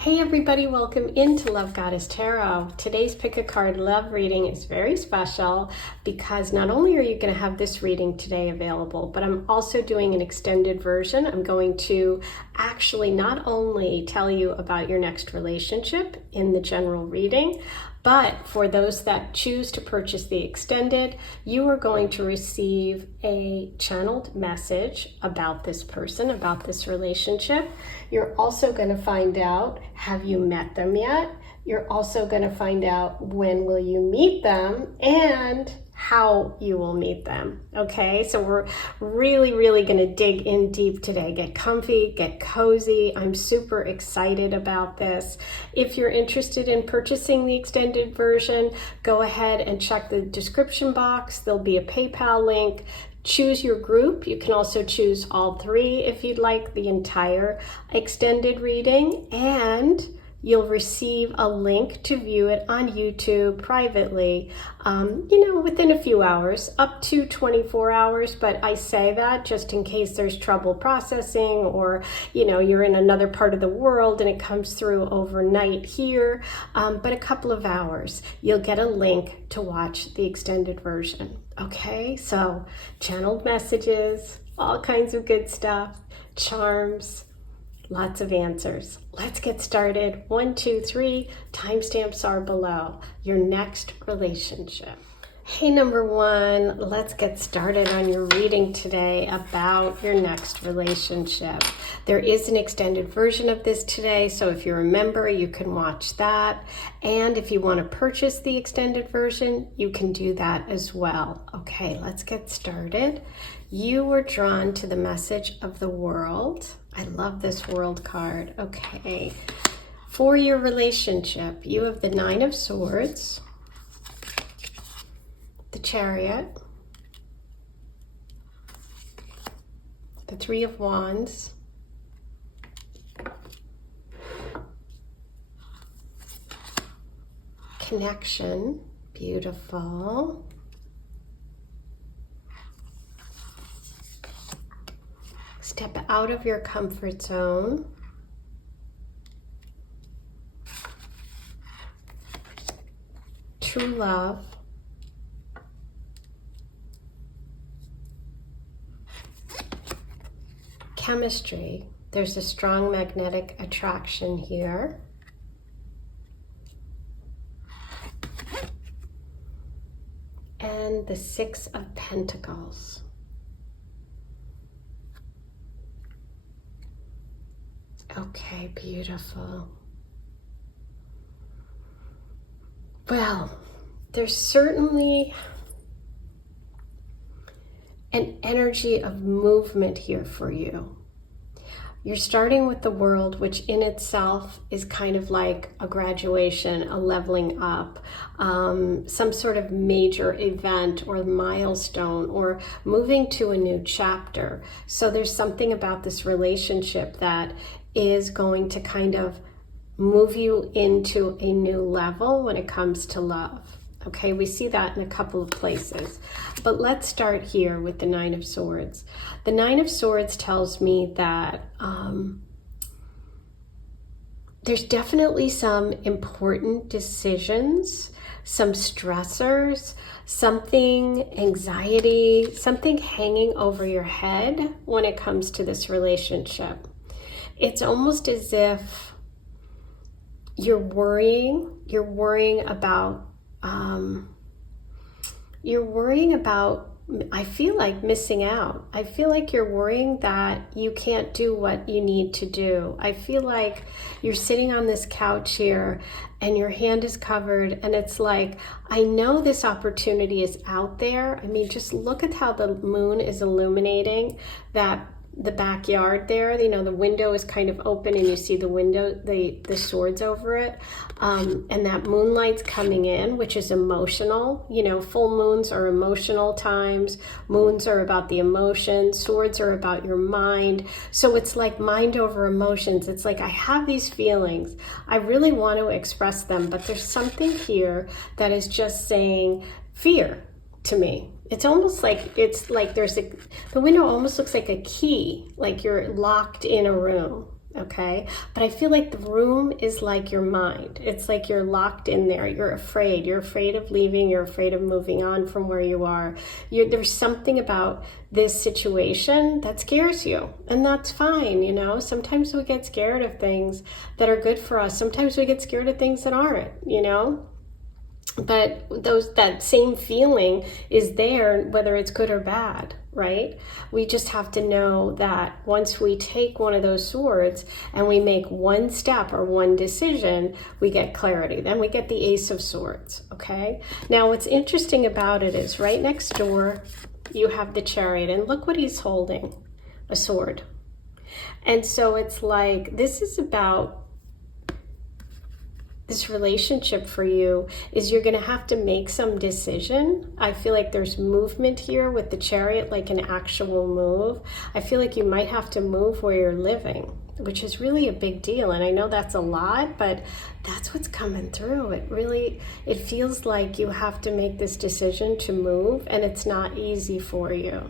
Hey everybody, welcome into Love Goddess Tarot. Today's pick a card love reading is very special because not only are you going to have this reading today available, but I'm also doing an extended version. I'm going to actually not only tell you about your next relationship in the general reading, but for those that choose to purchase the extended, you are going to receive a channeled message about this person, about this relationship. You're also going to find out, have you met them yet? You're also going to find out when will you meet them and how you will meet them. Okay, so we're really going to dig in deep today. Get comfy, get cozy. I'm super excited about this. If you're interested in purchasing the extended version, go ahead and check the description box. There'll be a PayPal link. Choose your group. You can also choose all three if you'd like the entire extended reading, and you'll receive a link to view it on YouTube privately, within a few hours, up to 24 hours. But I say that just in case there's trouble processing or, you're in another part of the world and it comes through overnight here. But a couple of hours, you'll get a link to watch the extended version. Okay, so channeled messages, all kinds of good stuff, charms, lots of answers. Let's get started. 1, 2, 3, timestamps are below. Your next relationship. Hey, number one, let's get started on your reading today about your next relationship. There is an extended version of this today, so if you're a member, you can watch that. And if you want to purchase the extended version, you can do that as well. Okay, let's get started. You were drawn to the message of the world. I love this world card. Okay, for your relationship, you have the 9 of Swords, the Chariot, the 3 of Wands, connection, beautiful, step out of your comfort zone, true love, chemistry. There's a strong magnetic attraction here. And the 6 of Pentacles. Okay, beautiful. Well, there's certainly an energy of movement here for you. You're starting with the World, which in itself is kind of like a graduation, a leveling up, some sort of major event or milestone, or moving to a new chapter. So there's something about this relationship that is going to kind of move you into a new level when it comes to love. Okay, we see that in a couple of places. But let's start here with the 9 of Swords. The 9 of Swords tells me that there's definitely some important decisions, some stressors, something, anxiety, something hanging over your head when it comes to this relationship. It's almost as if you're worrying about I feel like missing out. I feel like you're worrying that you can't do what you need to do. I feel like you're sitting on this couch here and your hand is covered and it's like, I know this opportunity is out there. I mean, just look at how the moon is illuminating the backyard there. The window is kind of open and you see the window, the swords over it. And that moonlight's coming in, which is emotional. Full moons are emotional times. Moons are about the emotions. Swords are about your mind. So it's like mind over emotions. It's like, I have these feelings. I really want to express them, but there's something here that is just saying fear to me. It's almost like, the window almost looks like a key, like you're locked in a room. okay? But I feel like the room is like your mind. It's like you're locked in there. You're afraid. You're afraid of leaving. You're afraid of moving on from where you are. There's something about this situation that scares you, and that's fine, you know? Sometimes we get scared of things that are good for us. Sometimes we get scared of things that aren't, you know? But that same feeling is there, whether it's good or bad, right? We just have to know that once we take one of those swords and we make one step or one decision, we get clarity. Then we get the Ace of Swords, okay? Now, what's interesting about it is right next door, you have the Chariot, and look what he's holding, a sword. And so it's like, this is about this relationship for you is you're going to have to make some decision. I feel like there's movement here with the Chariot, like an actual move. I feel like you might have to move where you're living, which is really a big deal. And I know that's a lot, but that's what's coming through. It feels like you have to make this decision to move, and it's not easy for you.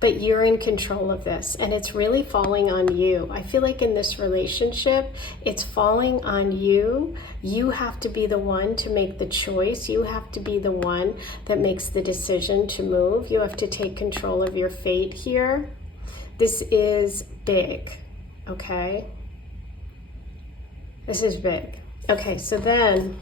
But you're in control of this, and it's really falling on you. I feel like in this relationship, it's falling on you. You have to be the one to make the choice. You have to be the one that makes the decision to move. You have to take control of your fate here. This is big, okay? This is big. Okay, so then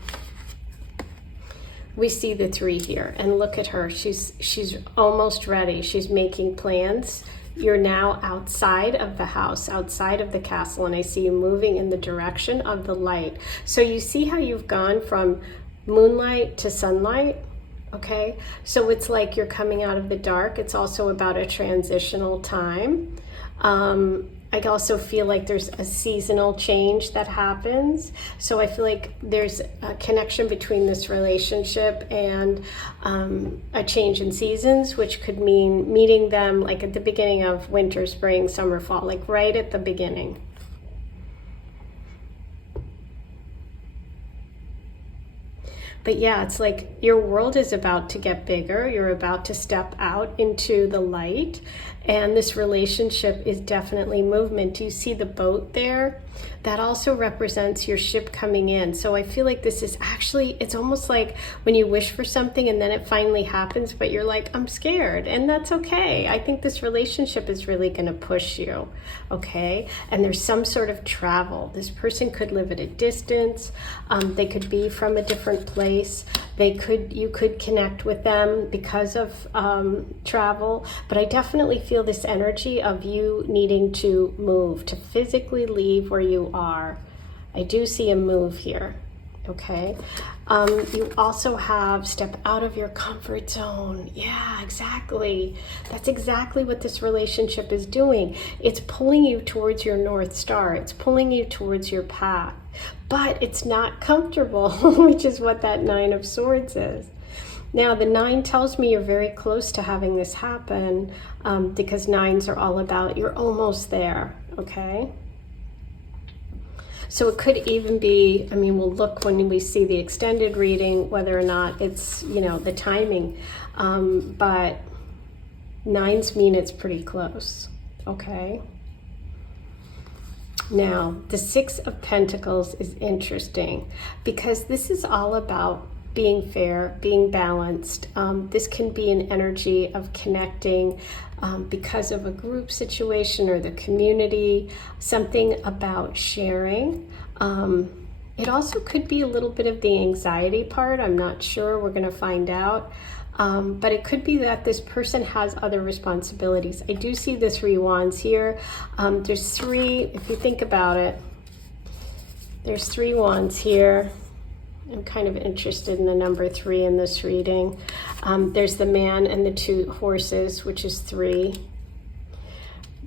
we see the 3 here, and look at her. She's almost ready. She's making plans. You're now outside of the house, outside of the castle, and I see you moving in the direction of the light. So you see how you've gone from moonlight to sunlight, okay? So it's like you're coming out of the dark. It's also about a transitional time. I also feel like there's a seasonal change that happens. So I feel like there's a connection between this relationship and a change in seasons, which could mean meeting them like at the beginning of winter, spring, summer, fall, like right at the beginning. But yeah, it's like your world is about to get bigger. You're about to step out into the light. And this relationship is definitely movement. Do you see the boat there? That also represents your ship coming in. So I feel like this is actually, it's almost like when you wish for something and then it finally happens, but you're like, I'm scared. And that's okay. I think this relationship is really going to push you. Okay. And there's some sort of travel. This person could live at a distance. They could be from a different place. You could connect with them because of travel. But I definitely feel this energy of you needing to move, to physically leave where you are. I do see a move here, okay? You also have step out of your comfort zone. Yeah, exactly. That's exactly what this relationship is doing. It's pulling you towards your North Star. It's pulling you towards your path. But it's not comfortable, which is what that 9 of Swords is. Now, the 9 tells me you're very close to having this happen because 9s are all about you're almost there, okay? So it could even be, I mean, we'll look when we see the extended reading, whether or not it's, you know, the timing. But 9s mean it's pretty close, okay? Now, the 6 of Pentacles is interesting because this is all about being fair, being balanced. This can be an energy of connecting because of a group situation or the community, something about sharing. It also could be a little bit of the anxiety part. I'm not sure. We're going to find out. But it could be that this person has other responsibilities. I do see the 3 wands here. There's 3, if you think about it, there's 3 wands here. I'm kind of interested in the number 3 in this reading. There's the man and the 2 horses, which is 3.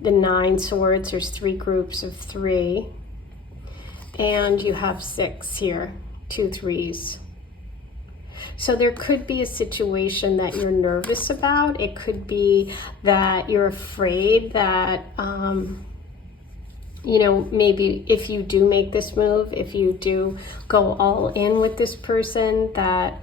The 9 swords, there's 3 groups of 3. And you have 6 here, 2 3s. So there could be a situation that you're nervous about. It could be that you're afraid that, you know, maybe if you do make this move, if you do go all in with this person, that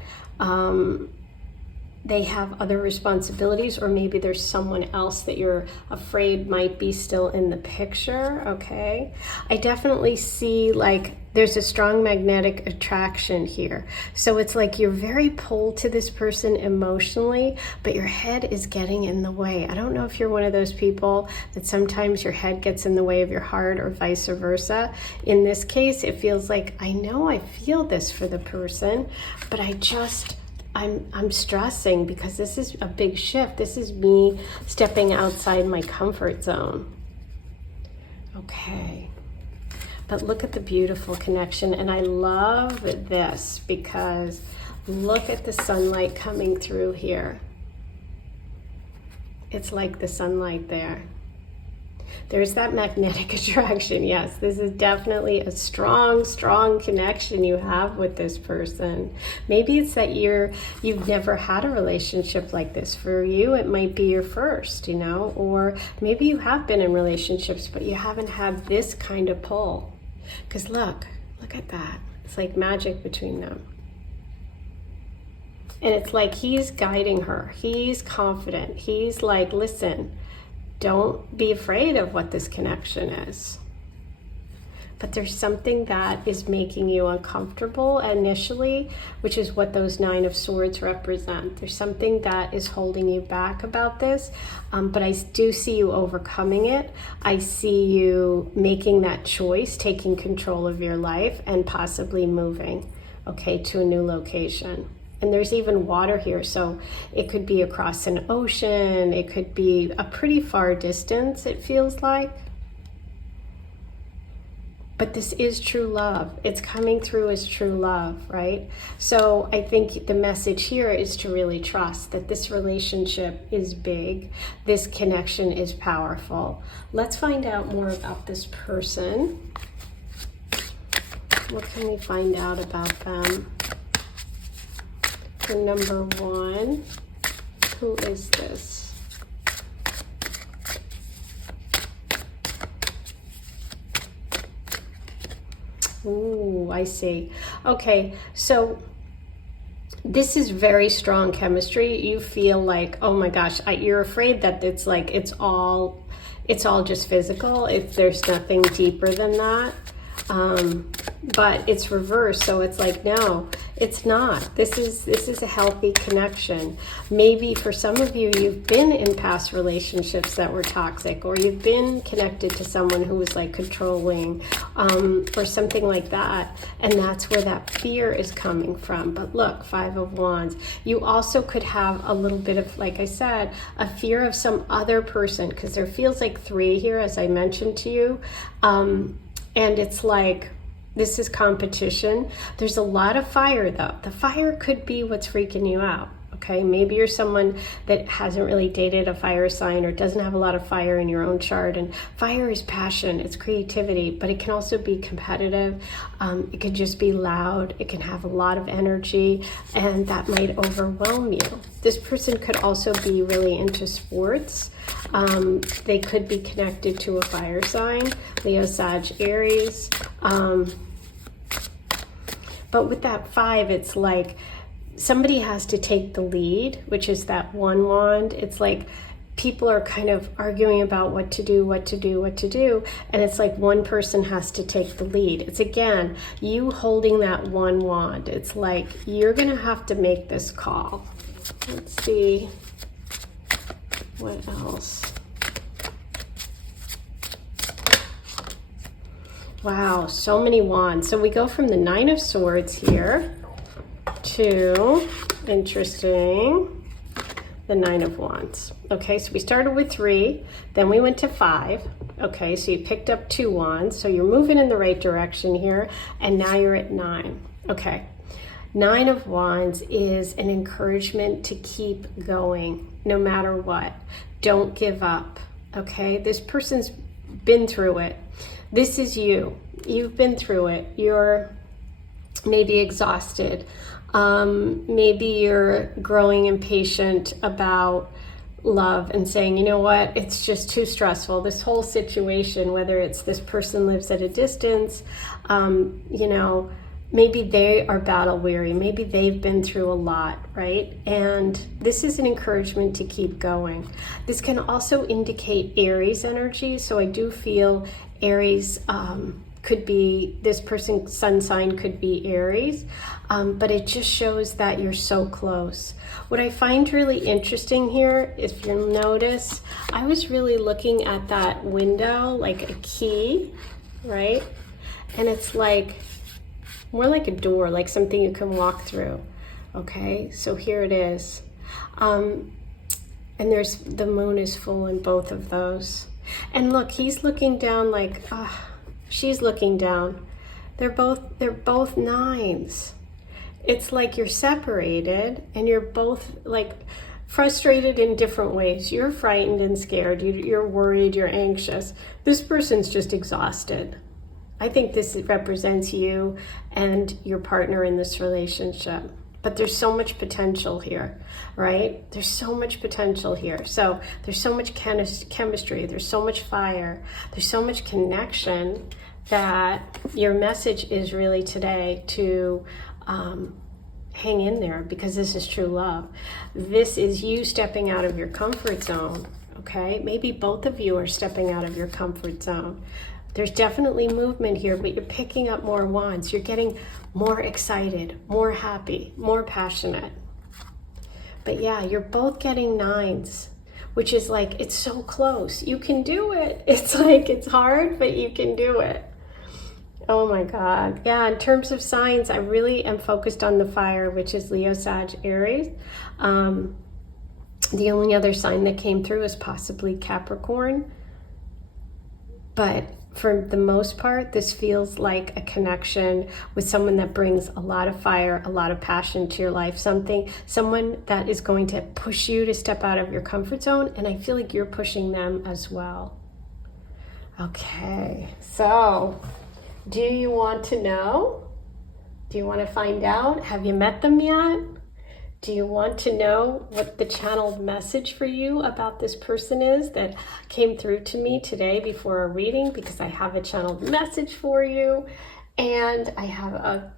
they have other responsibilities, or maybe there's someone else that you're afraid might be still in the picture, okay? I definitely see like there's a strong magnetic attraction here. So it's like you're very pulled to this person emotionally, but your head is getting in the way. I don't know if you're one of those people that sometimes your head gets in the way of your heart or vice versa. In this case, it feels like, I know I feel this for the person, but I'm stressing because this is a big shift. This is me stepping outside my comfort zone. Okay. But look at the beautiful connection. And I love this because look at the sunlight coming through here. It's like the sunlight there. There's that magnetic attraction. Yes, this is definitely a strong, strong connection you have with this person. Maybe it's that you've never had a relationship like this. For you, it might be your first, you know, or maybe you have been in relationships, but you haven't had this kind of pull. Because look at that. It's like magic between them. And it's like he's guiding her. He's confident. He's like, listen, don't be afraid of what this connection is. But there's something that is making you uncomfortable initially, which is what those 9 of Swords represent. There's something that is holding you back about this, but I do see you overcoming it. I see you making that choice, taking control of your life, and possibly moving, okay, to a new location. And there's even water here, so it could be across an ocean. It could be a pretty far distance, it feels like. But this is true love. It's coming through as true love, right? So I think the message here is to really trust that this relationship is big. This connection is powerful. Let's find out more about this person. What can we find out about them? For number 1, who is this? Ooh, I see. Okay, so this is very strong chemistry. You feel like, oh my gosh, you're afraid that it's like it's all just physical. There's nothing deeper than that. But it's reversed, so it's like, no, it's not. This is a healthy connection. Maybe for some of you, you've been in past relationships that were toxic, or you've been connected to someone who was like controlling, or something like that, and that's where that fear is coming from. But look, 5 of Wands. You also could have a little bit of, like I said, a fear of some other person, because there feels like 3 here, as I mentioned to you, and it's like, this is competition. There's a lot of fire though. The fire could be what's freaking you out, okay? Maybe you're someone that hasn't really dated a fire sign or doesn't have a lot of fire in your own chart. And fire is passion, it's creativity, but it can also be competitive. It could just be loud. It can have a lot of energy, and that might overwhelm you. This person could also be really into sports. They could be connected to a fire sign, Leo, Sag, Aries. But with that 5, it's like somebody has to take the lead, which is that 1 wand. It's like people are kind of arguing about what to do. And it's like one person has to take the lead. It's, again, you holding that 1 wand. It's like you're going to have to make this call. Let's see. What else? Wow, so many wands. So we go from the 9 of Swords here to, interesting, the 9 of Wands. Okay, so we started with 3, then we went to 5. Okay, so you picked up 2 wands. So you're moving in the right direction here, and now you're at 9. Okay, 9 of Wands is an encouragement to keep going no matter what. Don't give up, okay? This person's been through it. This is you. You've been through it. You're maybe exhausted. Maybe you're growing impatient about love and saying, you know what, it's just too stressful. This whole situation, whether it's this person lives at a distance, you know, maybe they are battle weary, maybe they've been through a lot, right? And this is an encouragement to keep going. This can also indicate Aries energy. So I do feel Aries could be, this person's sun sign could be Aries, but it just shows that you're so close. What I find really interesting here, if you'll notice, I was really looking at that window like a key, right? And it's like more like a door, like something you can walk through. Okay, so here it is. And there's, the moon is full in both of those. And look, he's looking down like, she's looking down. They're both nines. It's like you're separated and you're both like frustrated in different ways. You're frightened and scared. You're worried, you're anxious. This person's just exhausted. I think this represents you and your partner in this relationship. But there's so much potential here, right? There's so much potential here. So there's so much chemistry. There's so much fire. There's so much connection that your message is really today to hang in there, because this is true love. This is you stepping out of your comfort zone, okay? Maybe both of you are stepping out of your comfort zone. There's definitely movement here, but you're picking up more wands. You're getting more excited, more happy, more passionate. But yeah, you're both getting nines, which is like, it's so close. You can do it. It's like, it's hard, but you can do it. Oh my God. Yeah, in terms of signs, I really am focused on the fire, which is Leo, Sag, Aries. The only other sign that came through is possibly Capricorn. But for the most part, this feels like a connection with someone that brings a lot of fire, a lot of passion to your life, someone that is going to push you to step out of your comfort zone. And I feel like you're pushing them as well. Okay, so do you want to know? Do you want to find out? Have you met them yet? Do you want to know what the channeled message for you about this person is that came through to me today before a reading? Because I have a channeled message for you, and I have a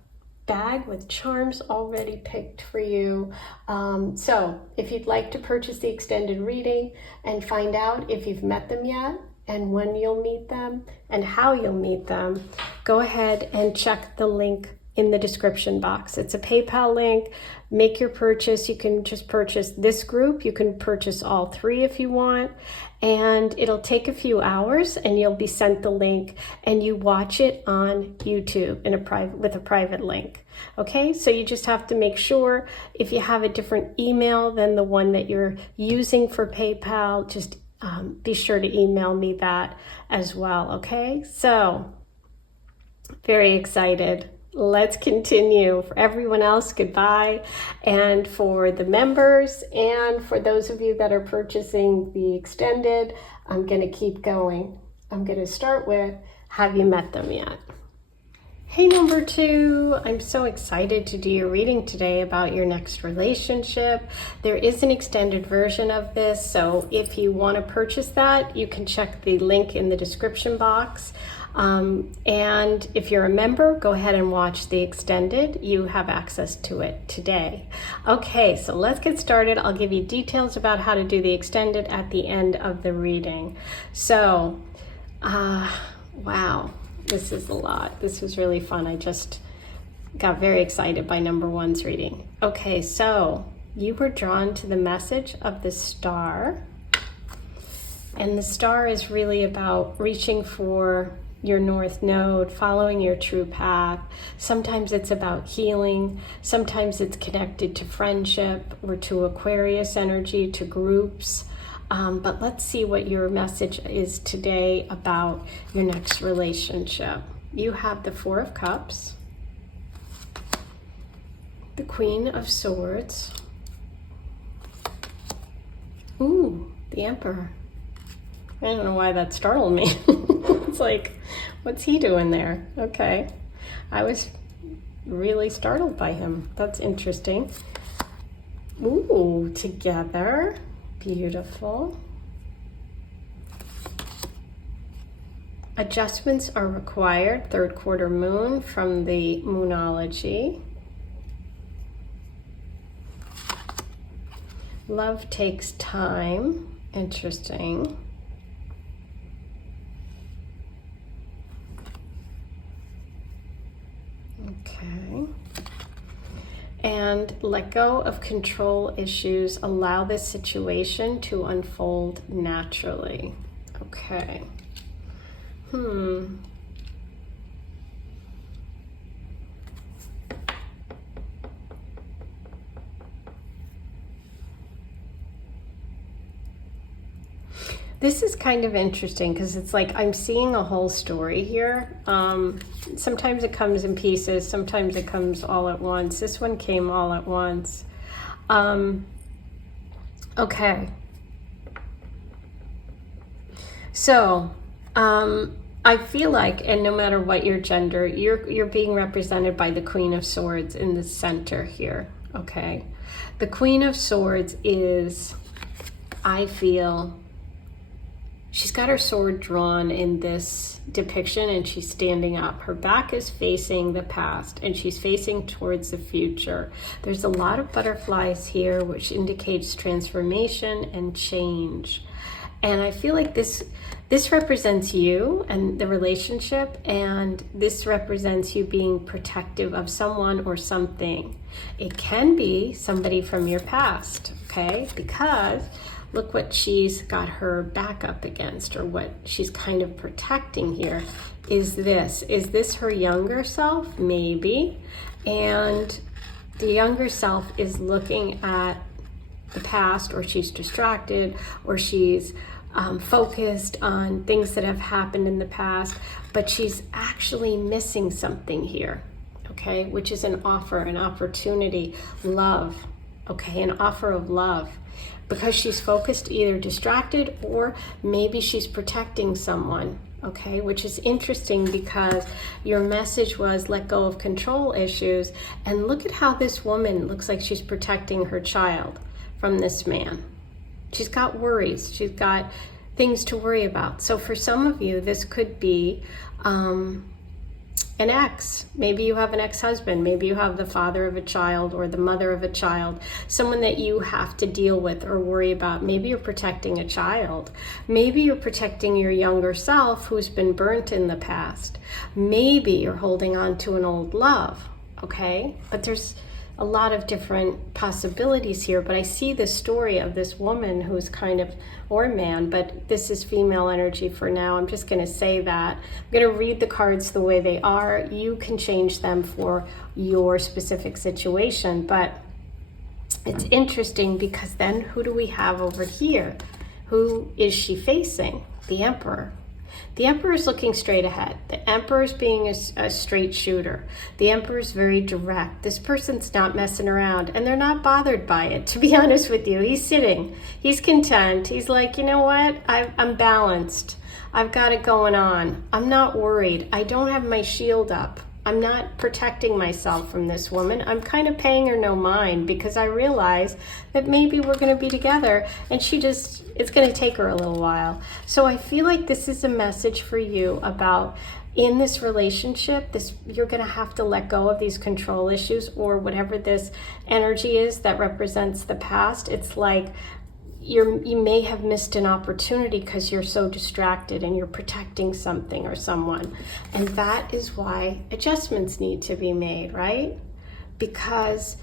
bag with charms already picked for you. So if you'd like to purchase the extended reading and find out if you've met them yet, and when you'll meet them, and how you'll meet them, go ahead and check the link in the description box. It's a PayPal link. Make your purchase. You can just purchase this group. You can purchase all three if you want. And it'll take a few hours, and you'll be sent the link, and you watch it on YouTube in with a private link. Okay, so you just have to make sure, if you have a different email than the one that you're using for PayPal, just be sure to email me that as well. Okay, so very excited. Let's continue. For everyone else, goodbye. And for the members and for those of you that are purchasing the extended, I'm going to keep going. I'm going to start with, have you met them yet? Hey, number 2, I'm so excited to do your reading today about your next relationship. There is an extended version of this, so if you want to purchase that, you can check the link in the description box. And if you're a member, go ahead and watch the extended. You have access to it today. Okay, so let's get started. I'll give you details about how to do the extended at the end of the reading. So, wow. This is a lot. This was really fun. I just got very excited by number 1's reading. Okay, so you were drawn to the message of the star. And the star is really about reaching for your north node, following your true path. Sometimes it's about healing. Sometimes it's connected to friendship or to Aquarius energy, to groups. But let's see what your message is today about your next relationship. You have the 4 of Cups, the Queen of Swords, ooh, the Emperor. I don't know why that startled me. It's like, what's he doing there? Okay. I was really startled by him. That's interesting. Ooh, together. Beautiful. Adjustments are required, third quarter moon from the Moonology. Love takes time. Interesting. Okay. And let go of control issues. Allow this situation to unfold naturally. Okay. This is kind of interesting because it's like I'm seeing a whole story here. Sometimes it comes in pieces, sometimes it comes all at once. This one came all at once. Okay. So, I feel like, and no matter what your gender, you're being represented by the Queen of Swords in the center here, okay? The Queen of Swords is, I feel, she's got her sword drawn in this depiction and she's standing up. Her back is facing the past and she's facing towards the future. There's a lot of butterflies here, which indicates transformation and change. And I feel like this represents you and the relationship, and this represents you being protective of someone or something. It can be somebody from your past, okay? Because look what she's got her back up against, or what she's kind of protecting here. Is this her younger self? Maybe. And the younger self is looking at the past, or she's distracted, or she's focused on things that have happened in the past, but she's actually missing something here, okay? Which is an offer, an opportunity, love, okay? An offer of love, because she's focused, either distracted, or maybe she's protecting someone, okay? Which is interesting because your message was let go of control issues, and look at how this woman looks like she's protecting her child from this man. She's got worries. She's got things to worry about. So for some of you, this could be an ex. Maybe you have an ex-husband. Maybe you have the father of a child or the mother of a child, someone that you have to deal with or worry about. Maybe you're protecting a child. Maybe you're protecting your younger self who's been burnt in the past. Maybe you're holding on to an old love, okay? But there's a lot of different possibilities here, but I see the story of this woman who's kind of, or man, but this is female energy for now. I'm just going to say that. I'm going to read the cards the way they are. You can change them for your specific situation, but it's interesting because then who do we have over here? Who is she facing? The Emperor. The Emperor is looking straight ahead. The Emperor is being a straight shooter. The Emperor is very direct. This person's not messing around, and they're not bothered by it, to be honest with you. He's sitting. He's content. He's like, you know what? I'm balanced. I've got it going on. I'm not worried. I don't have my shield up. I'm not protecting myself from this woman. I'm kind of paying her no mind because I realize that maybe we're going to be together and it's going to take her a little while. So I feel like this is a message for you about in this relationship, you're going to have to let go of these control issues or whatever this energy is that represents the past. It's like you may have missed an opportunity because you're so distracted and you're protecting something or someone. And that is why adjustments need to be made, right? Because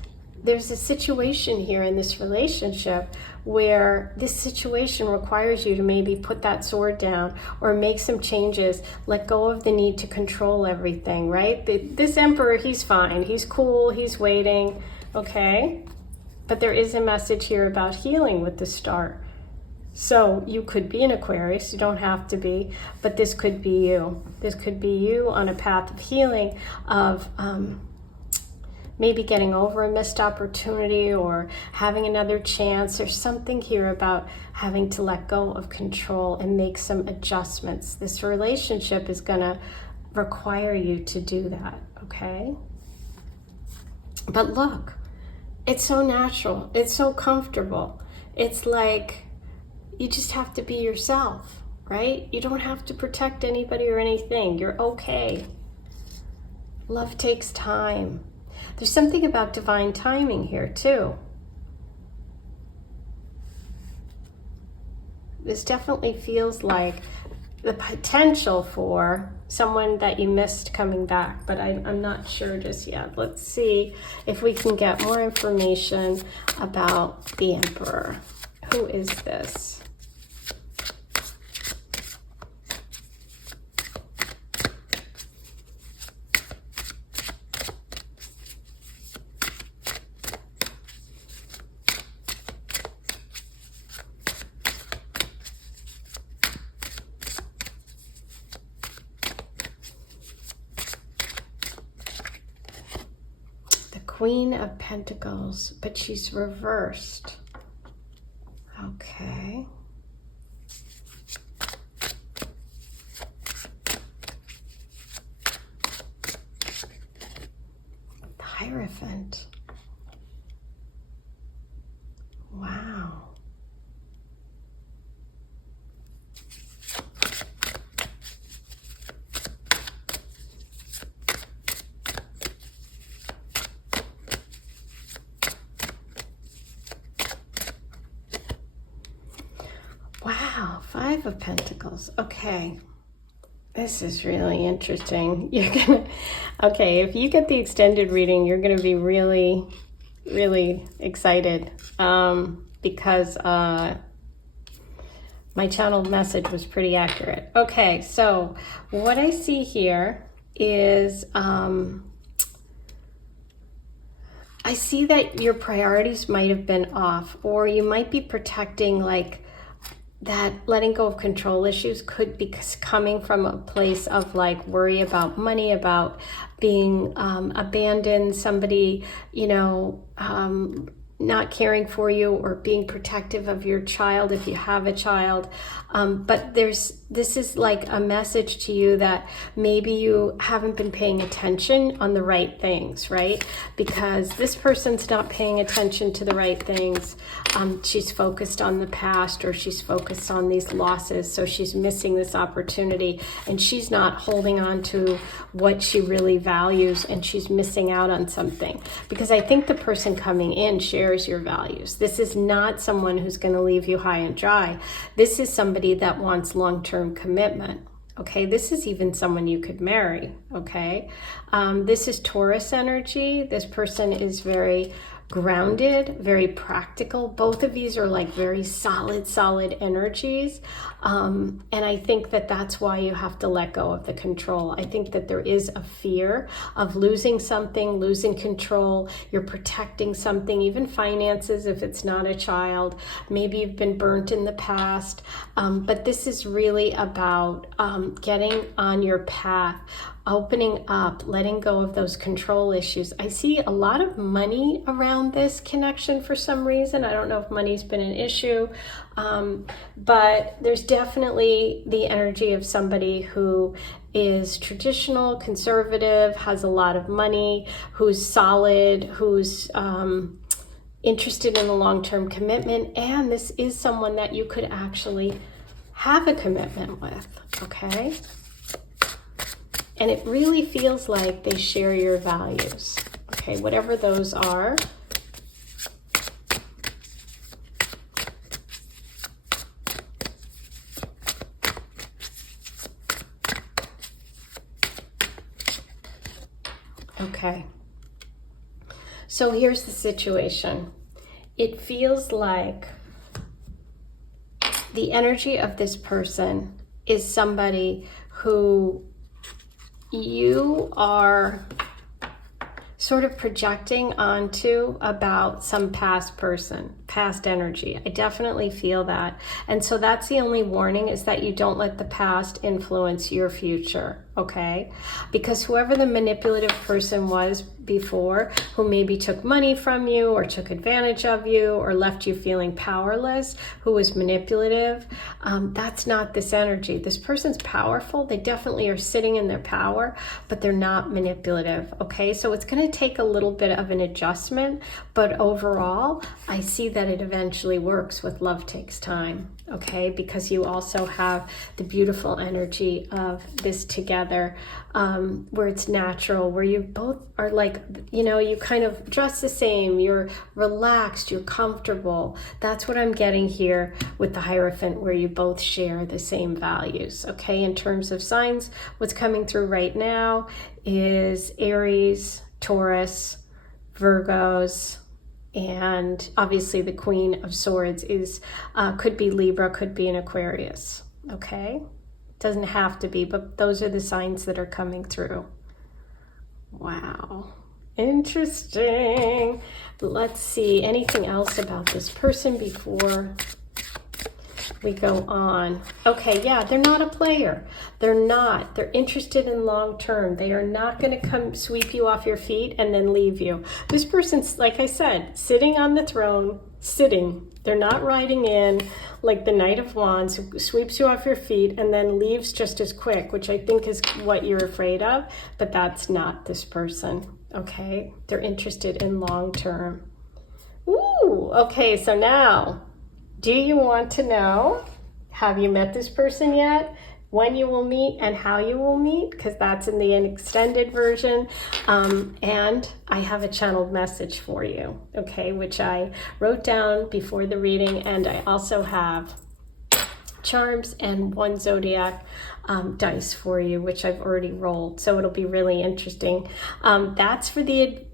there's a situation here in this relationship where this situation requires you to maybe put that sword down or make some changes, let go of the need to control everything, right? This Emperor, he's fine, he's cool, he's waiting, okay? But there is a message here about healing with the Star. So you could be an Aquarius, you don't have to be, but this could be you. This could be you on a path of healing, of maybe getting over a missed opportunity or having another chance. There's something here about having to let go of control and make some adjustments. This relationship is going to require you to do that, okay? But look, it's so natural. It's so comfortable. It's like you just have to be yourself, right? You don't have to protect anybody or anything. You're okay. Love takes time. There's something about divine timing here too. This definitely feels like the potential for someone that you missed coming back, but I'm not sure just yet. Let's see if we can get more information about the Emperor. Who is this? Queen of Pentacles, but she's reversed. Okay. The Hierophant. Wow. Wow, Five of Pentacles. Okay. This is really interesting. Okay, if you get the extended reading, you're gonna be really, really excited because my channeled message was pretty accurate. Okay, so what I see here is I see that your priorities might have been off, or you might be protecting like that. Letting go of control issues could be coming from a place of like worry about money, about being abandoned, somebody, you know, not caring for you, or being protective of your child if you have a child. But this is like a message to you that maybe you haven't been paying attention on the right things, right? Because this person's not paying attention to the right things. She's focused on the past, or she's focused on these losses. So she's missing this opportunity, and she's not holding on to what she really values, and she's missing out on something. Because I think the person coming in shares your values. This is not someone who's going to leave you high and dry. This is somebody that wants long-term commitment. Okay, this is even someone you could marry. Okay, this is Taurus energy. This person is very grounded, very practical. Both of these are like very solid energies. And I think that that's why you have to let go of the control. I think that there is a fear of losing something, losing control. You're protecting something, even finances if it's not a child. Maybe you've been burnt in the past. But this is really about getting on your path, opening up, letting go of those control issues. I see a lot of money around this connection for some reason. I don't know if money's been an issue, but there's definitely the energy of somebody who is traditional, conservative, has a lot of money, who's solid, who's interested in a long-term commitment. And this is someone that you could actually have a commitment with, okay? And it really feels like they share your values, okay, whatever those are. Okay, so here's the situation. It feels like the energy of this person is somebody who you are sort of projecting onto about some past person, past energy. I definitely feel that. And so that's the only warning, is that you don't let the past influence your future, okay? Because whoever the manipulative person was before, who maybe took money from you or took advantage of you or left you feeling powerless, who was manipulative, that's not this energy. This person's powerful. They definitely are sitting in their power, but they're not manipulative, okay? So it's going to take a little bit of an adjustment, but overall, I see that it eventually works with love takes time, okay? Because you also have the beautiful energy of this together, where it's natural, where you both are like, you know, you kind of dress the same, you're relaxed, you're comfortable. That's what I'm getting here with the Hierophant, where you both share the same values, okay? In terms of signs, what's coming through right now is Aries, Taurus, Virgos, and obviously the Queen of Swords is could be Libra, could be an Aquarius, okay? Doesn't have to be, but those are the signs that are coming through. Wow, interesting. Let's see, anything else about this person before we go on? Okay, yeah, they're not a player. They're interested in long term. They are not going to come sweep you off your feet and then leave you. This person's, like I said, sitting on the throne, sitting. They're not riding in like the Knight of Wands, who sweeps you off your feet and then leaves just as quick, which I think is what you're afraid of, but that's not this person, okay? They're interested in long term. Ooh, okay, so now, do you want to know, have you met this person yet? When you will meet and how you will meet, because that's in the extended version. And I have a channeled message for you, okay, which I wrote down before the reading. And I also have charms and one zodiac dice for you, which I've already rolled, so it'll be really interesting. That's for the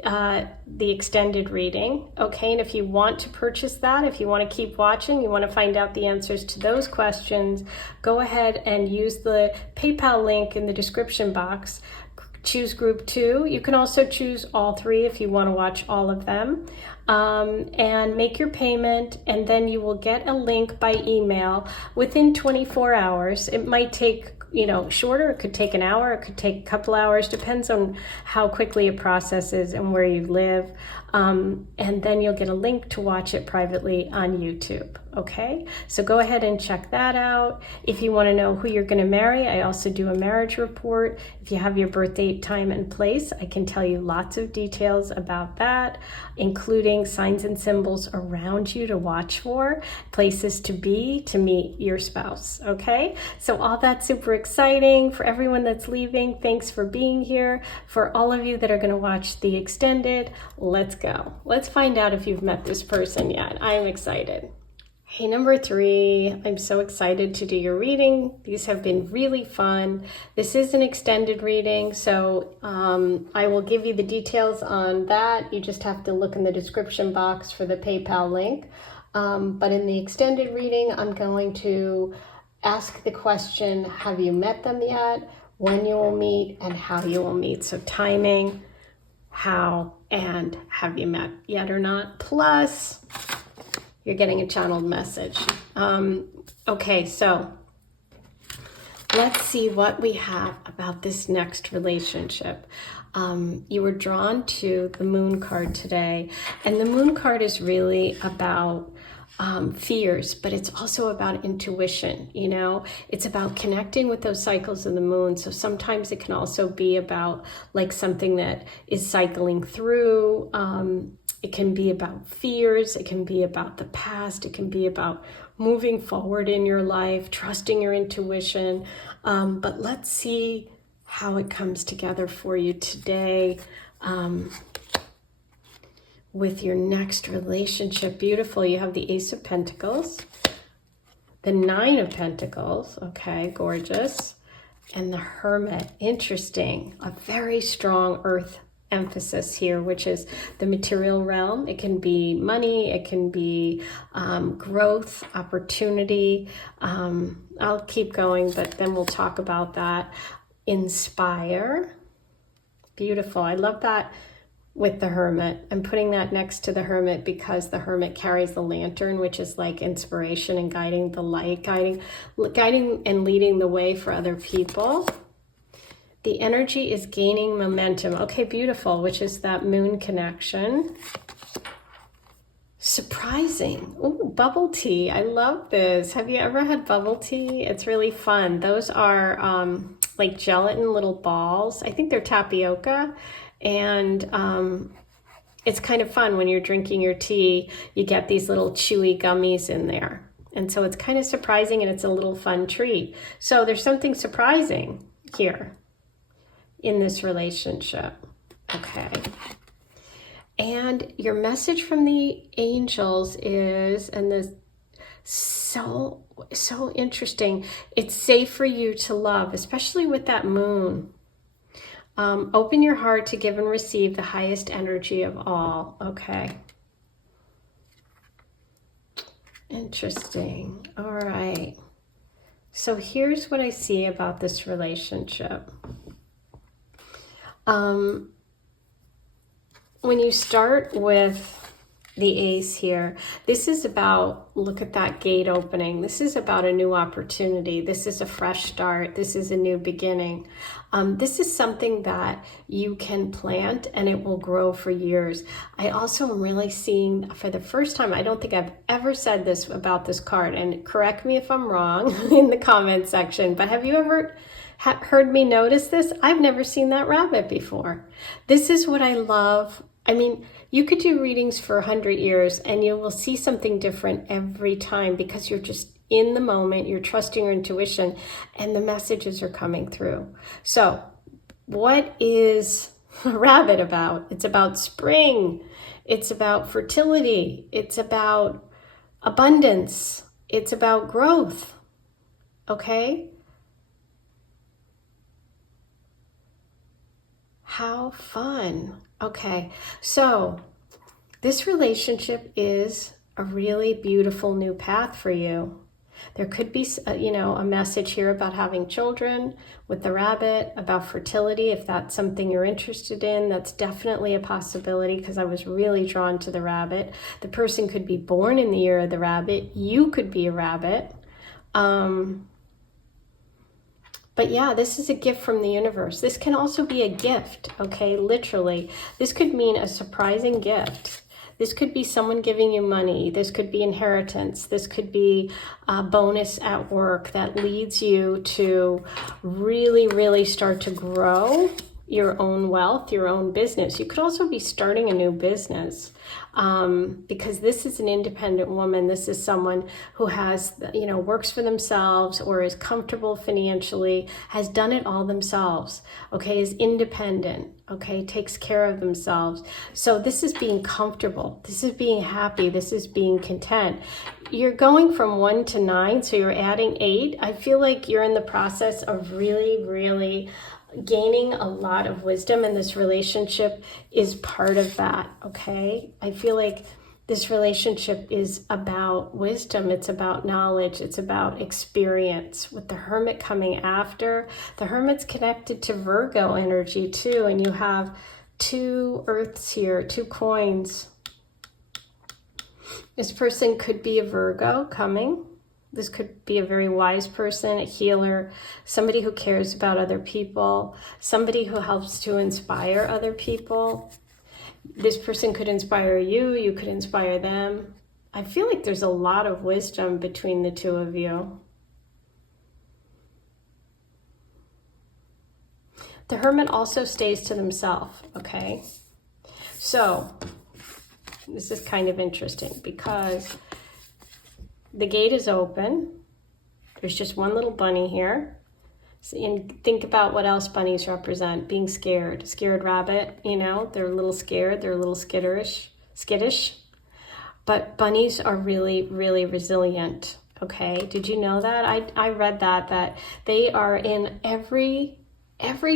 extended reading, okay? And if you want to purchase that, if you want to keep watching, you want to find out the answers to those questions, go ahead and use the PayPal link in the description box. Choose group 2. You can also choose all 3 if you want to watch all of them, and make your payment, and then you will get a link by email within 24 hours. It might take, you know, shorter. It could take an hour. It could take a couple hours. Depends on how quickly it processes and where you live. And then you'll get a link to watch it privately on YouTube. Okay, so go ahead and check that out. If you want to know who you're going to marry, I also do a marriage report. If you have your birth date, time, and place, I can tell you lots of details about that, including signs and symbols around you to watch for, places to be to meet your spouse. Okay, so all that's super exciting. For everyone that's leaving, thanks for being here. For all of you that are going to watch the extended, let's go. Let's find out if you've met this person yet. I'm excited. Hey, number 3, I'm so excited to do your reading. These have been really fun. This is an extended reading, so I will give you the details on that. You just have to look in the description box for the PayPal link. But in the extended reading, I'm going to ask the question, have you met them yet? When you will meet and how you will meet. So timing, how, and have you met yet or not? Plus, you're getting a channeled message. Okay, so let's see what we have about this next relationship. You were drawn to the Moon card today, and the Moon card is really about fears, but it's also about intuition. You know, it's about connecting with those cycles of the moon. So sometimes it can also be about like something that is cycling through. It can be about fears. It can be about the past. It can be about moving forward in your life, trusting your intuition. But let's see how it comes together for you today. With your next relationship. Beautiful. You have the Ace of Pentacles, the Nine of Pentacles. Okay, gorgeous. And the Hermit. Interesting. A very strong earth emphasis here, which is the material realm. It can be money. It can be growth, opportunity. I'll keep going, but then we'll talk about that. Inspire. Beautiful. I love that. With the Hermit, I'm putting that next to the Hermit because the Hermit carries the lantern, which is like inspiration and guiding the light, guiding and leading the way for other people. The energy is gaining momentum. Okay, beautiful, which is that moon connection. Surprising. Oh, bubble tea. I love this. Have you ever had bubble tea? It's really fun. Those are like gelatin little balls. I think they're tapioca. And it's kind of fun when you're drinking your tea, you get these little chewy gummies in there. And so it's kind of surprising, and it's a little fun treat. So there's something surprising here in this relationship. Okay. And your message from the angels is, and this so interesting, it's safe for you to love, especially with that moon. Open your heart to give and receive the highest energy of all. Okay. Interesting. All right. So here's what I see about this relationship. When you start with the ace here, this is about, look at that gate opening. This is about a new opportunity. This is a fresh start. This is a new beginning. This is something that you can plant and it will grow for years. I also am really seeing, for the first time, I don't think I've ever said this about this card, and correct me if I'm wrong in the comment section, but have you ever heard me notice this? I've never seen that rabbit before. This is what I love. I mean, you could do readings for 100 years and you will see something different every time, because you're just in the moment, you're trusting your intuition, and the messages are coming through. So what is a rabbit about? It's about spring. It's about fertility. It's about abundance. It's about growth. Okay? How fun. Okay, so this relationship is a really beautiful new path for you. There could be, a message here about having children with the rabbit, about fertility. If that's something you're interested in, that's definitely a possibility, because I was really drawn to the rabbit. The person could be born in the year of the rabbit. You could be a rabbit. But yeah, this is a gift from the universe. This can also be a gift, okay? Literally. This could mean a surprising gift. This could be someone giving you money. This could be inheritance. This could be a bonus at work that leads you to really, really start to grow your own wealth, your own business. You could also be starting a new business, because this is an independent woman. This is someone who has, works for themselves or is comfortable financially, has done it all themselves, okay, is independent, okay, takes care of themselves. So this is being comfortable. This is being happy. This is being content. You're going from 1 to 9, so you're adding 8. I feel like you're in the process of really, really gaining a lot of wisdom, and this relationship is part of that, okay? I feel like this relationship is about wisdom. It's about knowledge. It's about experience. With the Hermit coming after, the Hermit's connected to Virgo energy too, and you have 2 earths here, 2 coins. This person could be a Virgo coming. This could be a very wise person, a healer, somebody who cares about other people, somebody who helps to inspire other people. This person could inspire you, you could inspire them. I feel like there's a lot of wisdom between the 2 of you. The Hermit also stays to themselves, okay? So, this is kind of interesting, because the gate is open. There's just one little bunny here. And think about what else bunnies represent. Being scared. Scared rabbit, they're a little scared. They're a little skittish. But bunnies are really, really resilient. Okay, did you know that? I read that they are in every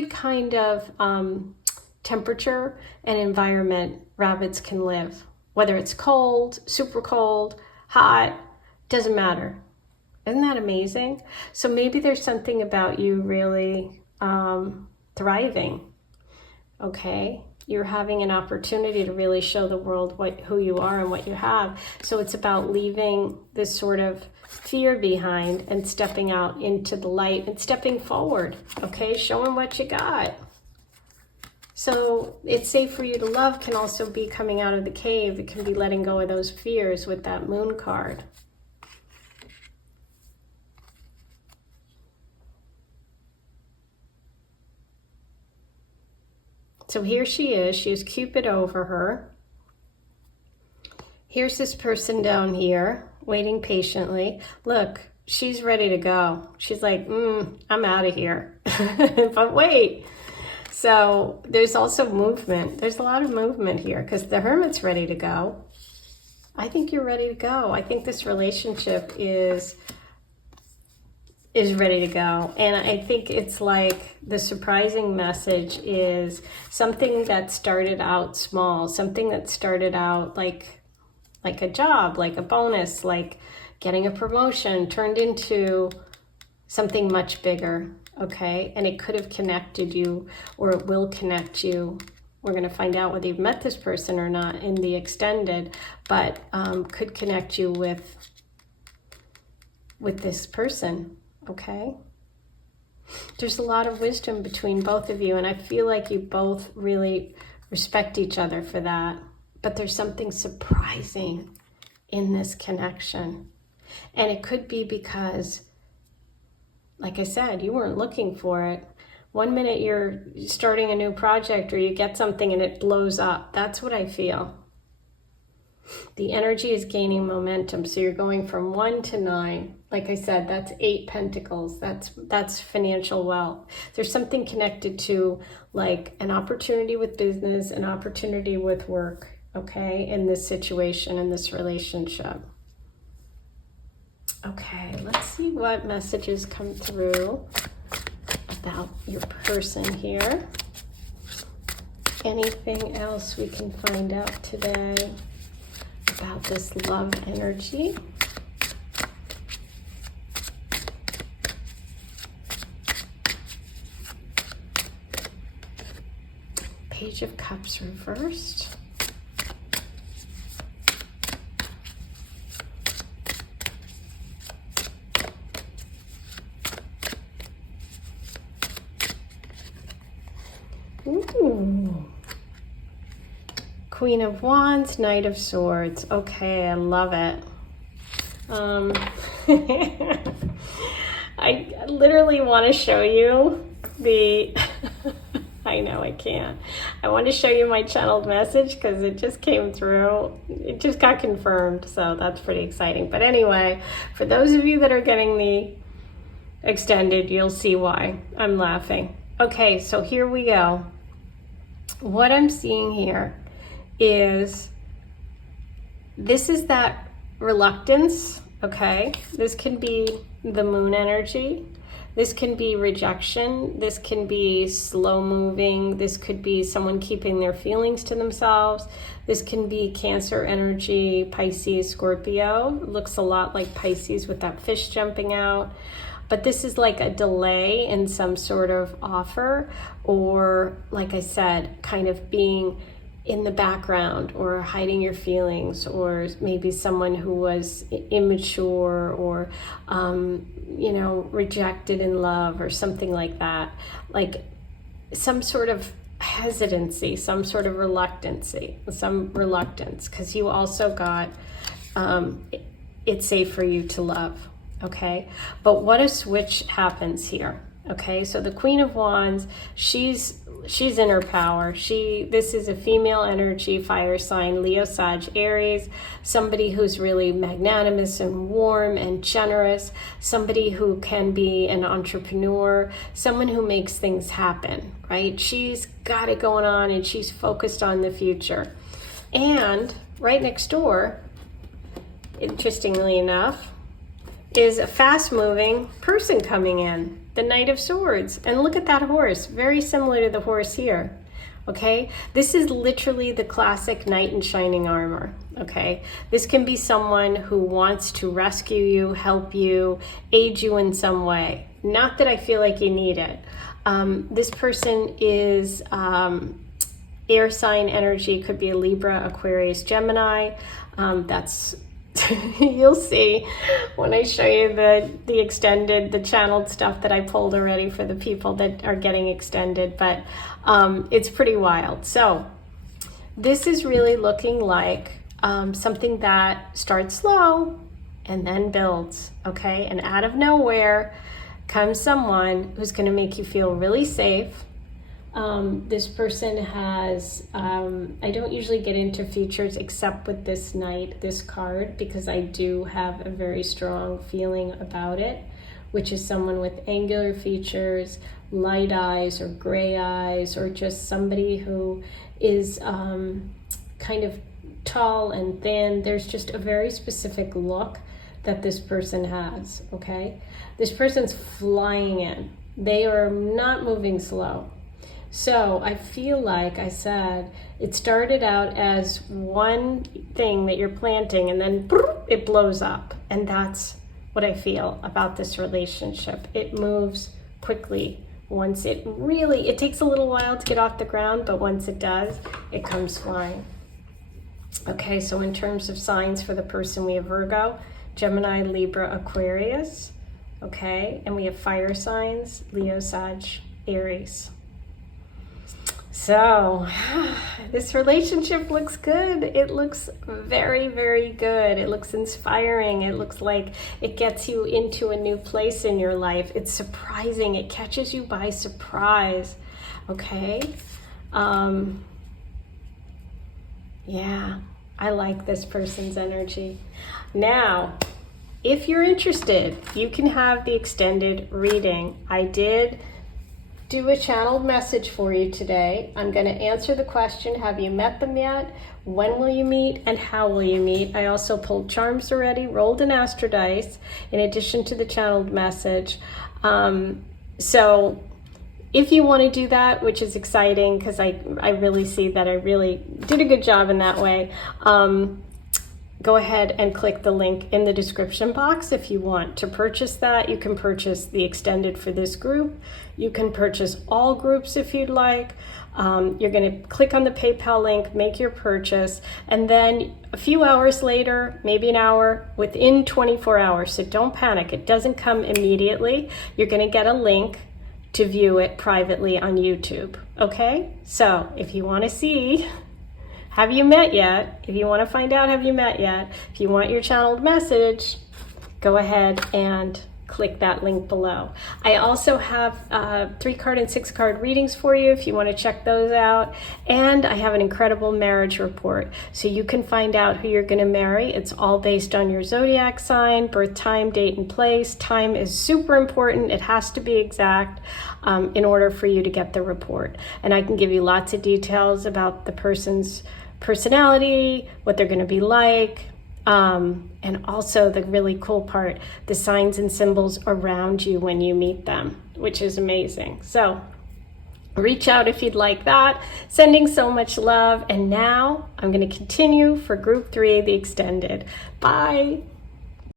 kind of temperature and environment rabbits can live. Whether it's cold, super cold, hot, doesn't matter. Isn't that amazing? So maybe there's something about you really thriving, okay? You're having an opportunity to really show the world who you are and what you have. So it's about leaving this sort of fear behind and stepping out into the light and stepping forward, okay? Showing what you got. So it's safe for you to love can also be coming out of the cave. It can be letting go of those fears with that moon card. So here she is. She has Cupid over her. Here's this person down here waiting patiently. Look, she's ready to go. She's like, I'm out of here. But wait. So there's also movement. There's a lot of movement here because the Hermit's ready to go. I think you're ready to go. I think this relationship is ready to go. And I think it's like the surprising message is something that started out small, something that started out like a job, like a bonus, like getting a promotion, turned into something much bigger, okay? And it could have connected you, or it will connect you. We're going to find out whether you've met this person or not in the extended, but could connect you with this person, okay? There's a lot of wisdom between both of you, and I feel like you both really respect each other for that. But there's something surprising in this connection. And it could be because, like I said, you weren't looking for it. One minute you're starting a new project or you get something and it blows up. That's what I feel. The energy is gaining momentum. So you're going from 1 to 9. Like I said, that's 8 pentacles. That's financial wealth. There's something connected to like an opportunity with business, an opportunity with work, okay, in this situation, in this relationship. Okay, let's see what messages come through about your person here. Anything else we can find out today about this love energy? Page of Cups reversed. Ooh. Queen of Wands, Knight of Swords. Okay, I love it. I literally want to show you the... I know I can't. I want to show you my channeled message because it just came through. It just got confirmed, so that's pretty exciting. But anyway, for those of you that are getting the extended, you'll see why I'm laughing. Okay, so here we go. What I'm seeing here is this is that reluctance, okay? This can be the moon energy. This can be rejection. This can be slow moving. This could be someone keeping their feelings to themselves. This can be Cancer energy, Pisces, Scorpio. It looks a lot like Pisces with that fish jumping out. But this is like a delay in some sort of offer, or like I said, kind of being in the background or hiding your feelings, or maybe someone who was immature or, rejected in love or something like that. Like some sort of hesitancy, some sort of reluctance, because you also got it's safe for you to love. Okay, but what a switch happens here. Okay, so the Queen of Wands, she's in her power. This is a female energy, fire sign, Leo, Sag, Aries, somebody who's really magnanimous and warm and generous, somebody who can be an entrepreneur, someone who makes things happen, right? She's got it going on and she's focused on the future. And right next door, interestingly enough, is a fast-moving person coming in, the Knight of Swords. And look at that horse, very similar to the horse here, okay? This is literally the classic knight in shining armor, okay? This can be someone who wants to rescue you, help you, aid you in some way. Not that I feel like you need it. This person is air sign energy, could be a Libra, Aquarius, Gemini. That's you'll see when I show you the extended, the channeled stuff that I pulled already for the people that are getting extended, but it's pretty wild. So this is really looking like something that starts slow and then builds, okay? And out of nowhere comes someone who's going to make you feel really safe, This person has, I don't usually get into features except with this Knight, this card, because I do have a very strong feeling about it, which is someone with angular features, light eyes or gray eyes, or just somebody who is kind of tall and thin. There's just a very specific look that this person has, okay? This person's flying in. They are not moving slow. So I feel like I said, it started out as one thing that you're planting and then it blows up. And that's what I feel about this relationship. It moves quickly. Once it takes a little while to get off the ground, but once it does, it comes flying. Okay, so in terms of signs for the person, we have Virgo, Gemini, Libra, Aquarius. Okay, and we have fire signs, Leo, Sag, Aries. So this relationship looks good. It looks very, very good. It looks inspiring. It looks like it gets you into a new place in your life. It's surprising. It catches you by surprise. Okay. Yeah, I like this person's energy. Now, if you're interested, you can have the extended reading. I did do a channeled message for you today. I'm going to answer the question, have you met them yet? When will you meet? And how will you meet? I also pulled charms already, rolled an astro dice, in addition to the channeled message. So if you want to do that, which is exciting because I really see that I really did a good job in that way, go ahead and click the link in the description box if you want to purchase that. You can purchase the extended for this group. You can purchase all groups if you'd like. You're going to click on the PayPal link, make your purchase, and then a few hours later, maybe an hour, within 24 hours, so don't panic. It doesn't come immediately. You're going to get a link to view it privately on YouTube. Okay? So if you want to see, have you met yet? If you want to find out, have you met yet? If you want your channeled message, go ahead and click that link below. I also have 3-card and 6-card readings for you if you want to check those out. And I have an incredible marriage report. So you can find out who you're going to marry. It's all based on your zodiac sign, birth time, date, and place. Time is super important. It has to be exact in order for you to get the report. And I can give you lots of details about the person's personality, what they're going to be like, and also the really cool part, the signs and symbols around you when you meet them, which is amazing. So reach out if you'd like that. Sending so much love. And now I'm going to continue for group 3, the extended. Bye.